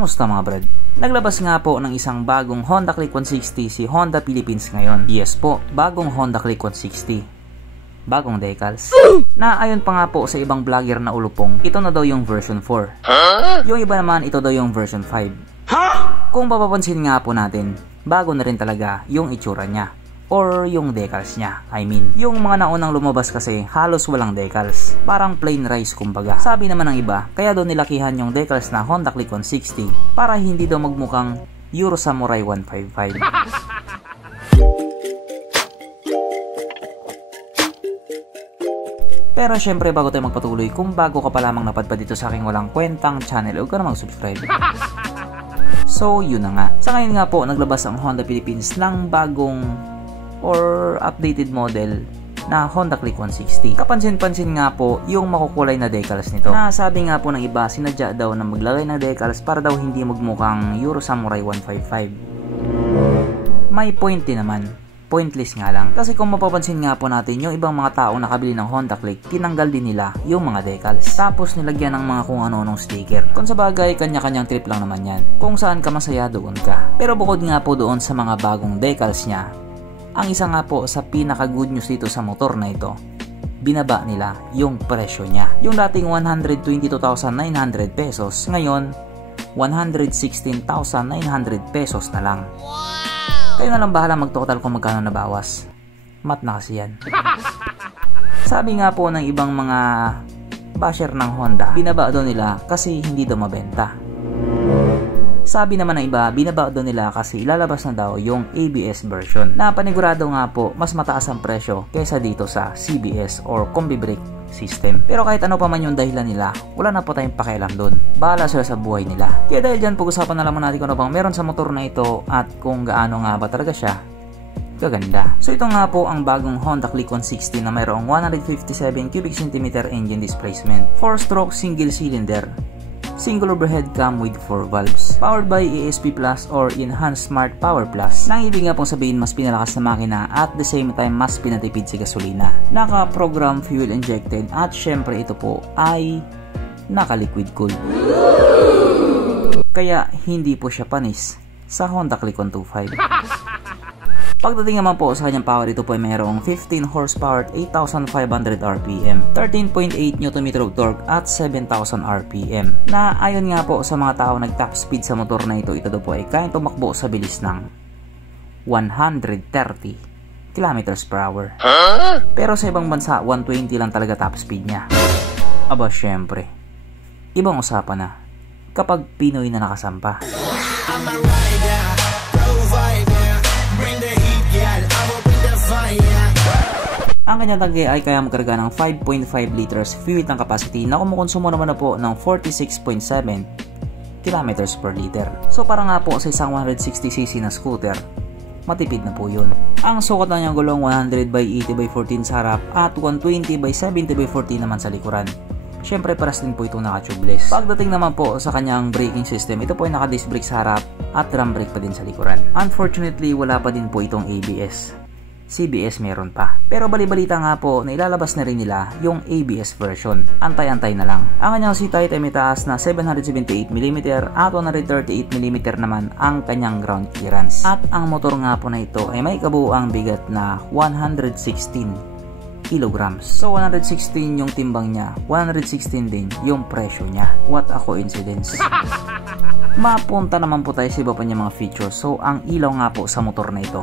Kumusta mga brad? Naglabas nga po ng isang bagong Honda Click 160 si Honda Philippines ngayon. Yes po, bagong Honda Click 160. Bagong decals. Na ayon pa nga po sa ibang vlogger na ulupong, ito na daw yung version 4. Yung iba naman, ito daw yung version 5. Kung mapapansin nga po natin, bago na rin talaga yung itsura niya. Or yung decals niya. I mean, yung mga naunang lumabas kasi halos walang decals. Parang plain rice kumbaga. Sabi naman ng iba, kaya daw nilakihan yung decals na Honda Click 160 para hindi daw magmukhang Euro Samurai 155. Pero syempre bago tayo magpatuloy, kung bago ka pa lamang napadpad dito sa aking walang kwentang channel, huwag ka na mag-subscribe. So yun na nga. Sa ngayon nga po, naglabas ang Honda Philippines ng bagong or updated model na Honda Click 160. Kapansin-pansin nga po yung makukulay na decals nito. Na sabi nga po ng iba, sinadya daw na maglagay ng decals para daw hindi magmukhang Euro Samurai 155. May point din naman. Pointless nga lang. Kasi kung mapapansin nga po natin, yung ibang mga taong nakabili ng Honda Click, tinanggal din nila yung mga decals. Tapos nilagyan ng mga kung ano-anong sticker. Kung sa bagay, kanya-kanyang trip lang naman yan. Kung saan ka masaya, doon ka. Pero bukod nga po doon sa mga bagong decals niya, ang isa nga po sa pinaka good news dito sa motor na ito, binaba nila yung presyo niya. Yung dating 122,900 pesos, ngayon 116,900 pesos na lang. Kayo na lang bahala mag-total kung magkano nabawas. Mat na kasi yan. Sabi nga po ng ibang mga basher ng Honda, binaba daw nila kasi hindi daw mabenta. Sabi naman ng iba, binaba daw nila kasi ilalabas na daw yung ABS version. Na panigurado nga po, mas mataas ang presyo kaysa dito sa CBS or Combi Brake System. Pero kahit ano pa man yung dahilan nila, wala na po tayong pakialam doon. Bahala sila sa buhay nila. Kaya dahil dyan, pag-usapan na naman natin kung ano bang meron sa motor na ito at kung gaano nga ba talaga siya gaganda. So ito nga po ang bagong Honda Click 160 na mayroong 157 cubic centimeter engine displacement, 4-stroke single cylinder, single overhead cam with 4 valves. Powered by ESP Plus or Enhanced Smart Power Plus. Nang ibig nga pong sabihin, mas pinalakas na makina at the same time mas pinatipid si gasolina. Naka-program fuel injected at syempre ito po ay naka-liquid cooled. Kaya hindi po siya panis sa Honda Click 125. Pagdating naman po sa kanyang power, ito po ay mayroong 15 horsepower at 8,500 RPM, 13.8 Nm of torque at 7,000 RPM. Na ayon nga po sa mga tao nag-top speed sa motor na ito, ito daw po ay kayang tumakbo sa bilis ng 130 km/h. Pero sa ibang bansa, 120 lang talaga top speed niya. Aba syempre, ibang usapan na kapag Pinoy na nakasampa. Ang kanyang tangke ay kaya magkarga ng 5.5 liters fuel tank capacity na kumukonsumo naman na po ng 46.7 km/liter. So para nga po sa isang 160cc na scooter, matipid na po yun. Ang sukat na niyang gulong 100/80/14 sa harap at 120/70/40 naman sa likuran. Syempre paras din po itong naka-tubeless. Pagdating naman po sa kanyang braking system, ito po ay naka-disc brake sa harap at drum brake pa din sa likuran. Unfortunately, wala pa din po itong ABS. CBS meron pa. Pero bali-balita nga po na ilalabas na rin nila yung ABS version. Antay-antay na lang. Ang kanyang seat height ay may taas na 778mm at 138mm naman ang kanyang ground clearance. At ang motor nga po na ito ay may kabuuang bigat na 116 kilograms. So 116 yung timbang niya, 116 din yung presyo niya. What a coincidence. Mapunta naman po tayo sa iba pa niya mga features. So ang ilaw nga po sa motor na ito,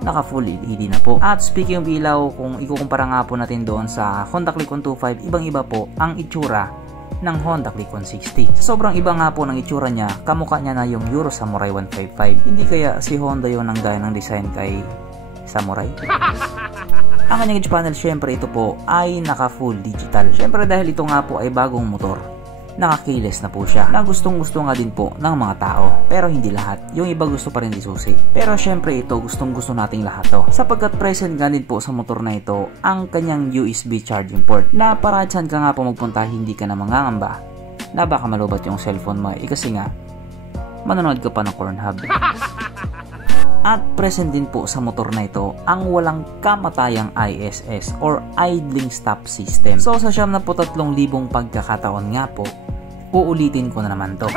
naka full LED na po. At speaking of ilaw, kung ikukumpara nga po natin doon sa Honda Click 125, ibang iba po ang itsura ng Honda Click 160. Sobrang iba nga po ng itsura niya, kamukha niya na yung Euro Samurai 155. Hindi kaya si Honda yung nanggaya ng design kay Samurai? Ang kanyang edge panel, syempre ito po ay naka full digital. Syempre dahil ito nga po ay bagong motor, naka-keyless na po siya, na gustong-gusto nga din po ng mga tao. Pero hindi lahat. Yung iba gusto pa rin isusi. Pero syempre ito, gustong-gusto nating lahat to. Sapagkat present nga din po sa motor na ito ang kanyang USB charging port. Na para saan ka nga po magpunta, hindi ka na mangangamba na baka malubat yung cellphone mo. Kasi nga, manonood ka pa ng Pornhub. At present din po sa motor na ito ang walang kamatayang ISS or idling stop system. So sa 73,000 pagkakataon nga po, uulitin ko na naman to.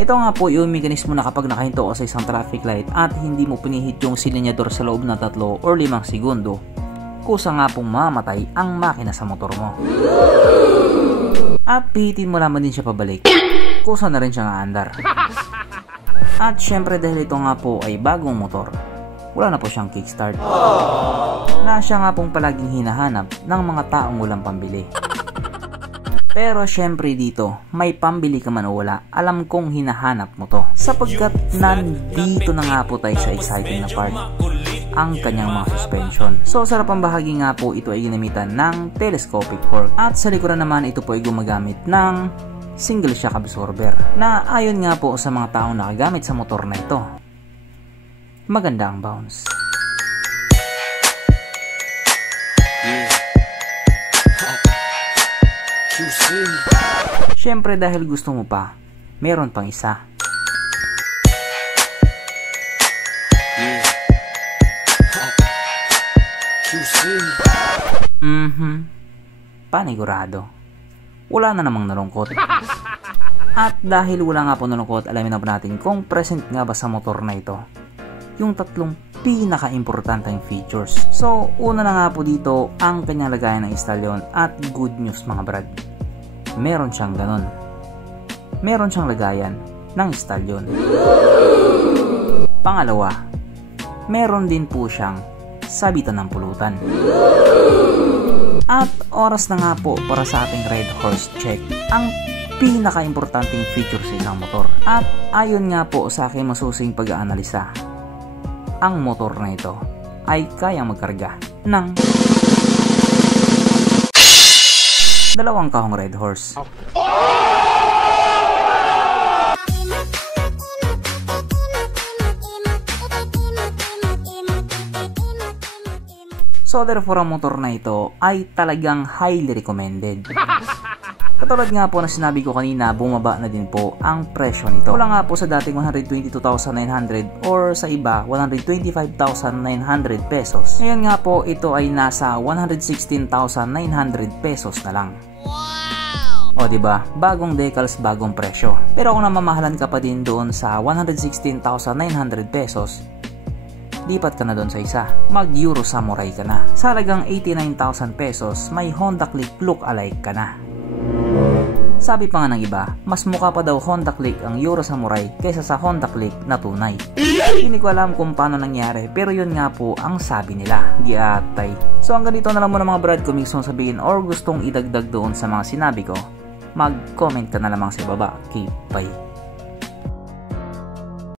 Ito nga po yung mekanismo na kapag nakahinto ka sa isang traffic light at hindi mo pinihit yung silinyador sa loob ng 3 or 5 segundo, kusa nga pong mamatay ang makina sa motor mo. At pihitin mo naman din siya pabalik, kusa na rin siya nga andar. At syempre dahil ito nga po ay bagong motor, wala na po siyang kickstart, na siya nga pong palaging hinahanap ng mga taong walang pambili. Pero syempre dito, may pambili ka man o wala, alam kong hinahanap mo to. Sapagkat nandito na nga po tayo sa exciting na part, ang kanyang mga suspension. So sa harapang bahagi nga po, ito ay ginamitan ng telescopic fork. At sa likuran naman, ito po ay gumagamit ng single shock absorber, na ayon nga po sa mga taong nakagamit sa motor na ito, maganda ang bounce. Syempre dahil gusto mo pa, meron pang isa. Panigurado. Wala na namang nalungkot. At dahil wala nga po nalungkot, alamin na po natin kung present nga ba sa motor na ito yung 3 pinaka-importanteng features. So, una na nga po dito ang kanyang lagayan ng stallion, at good news mga brad, meron siyang ganon. Meron siyang lagayan ng stallion. Pangalawa, meron din po siyang sabitan ng pulutan. At oras na nga po para sa ating Red Horse check, ang pinaka-importanting feature sa isang motor. At ayon nga po sa aking masusing pag-aanalisa, ang motor na ito ay kayang magkarga ng 2 kahong Red Horse. So therefore, ang motor na ito ay talagang highly recommended. Katulad nga po na sinabi ko kanina, bumaba na din po ang presyo nito. Wala nga po sa dating 122,900 or sa iba 125,900 pesos. Ngayon nga po ito ay nasa 116,900 pesos na lang. Wow! O diba, bagong decals, bagong presyo. Pero kung namamahalan ka pa din doon sa 116,900 pesos, lipat ka na doon sa isa. Mag Euro Samurai ka na. Sa halagang 89,000 pesos, may Honda Click look-alike ka na. Sabi pa nga ng iba, mas mukha pa daw Honda Click ang Euro Samurai kaysa sa Honda Click na tunay. Hindi ko alam kung paano nangyari, pero yun nga po ang sabi nila. Giatay. So hanggang dito na lang muna mga brad. Kung may gustong sabihin or gustong idagdag doon sa mga sinabi ko, mag-comment ka na lamang sa baba. Keep bye.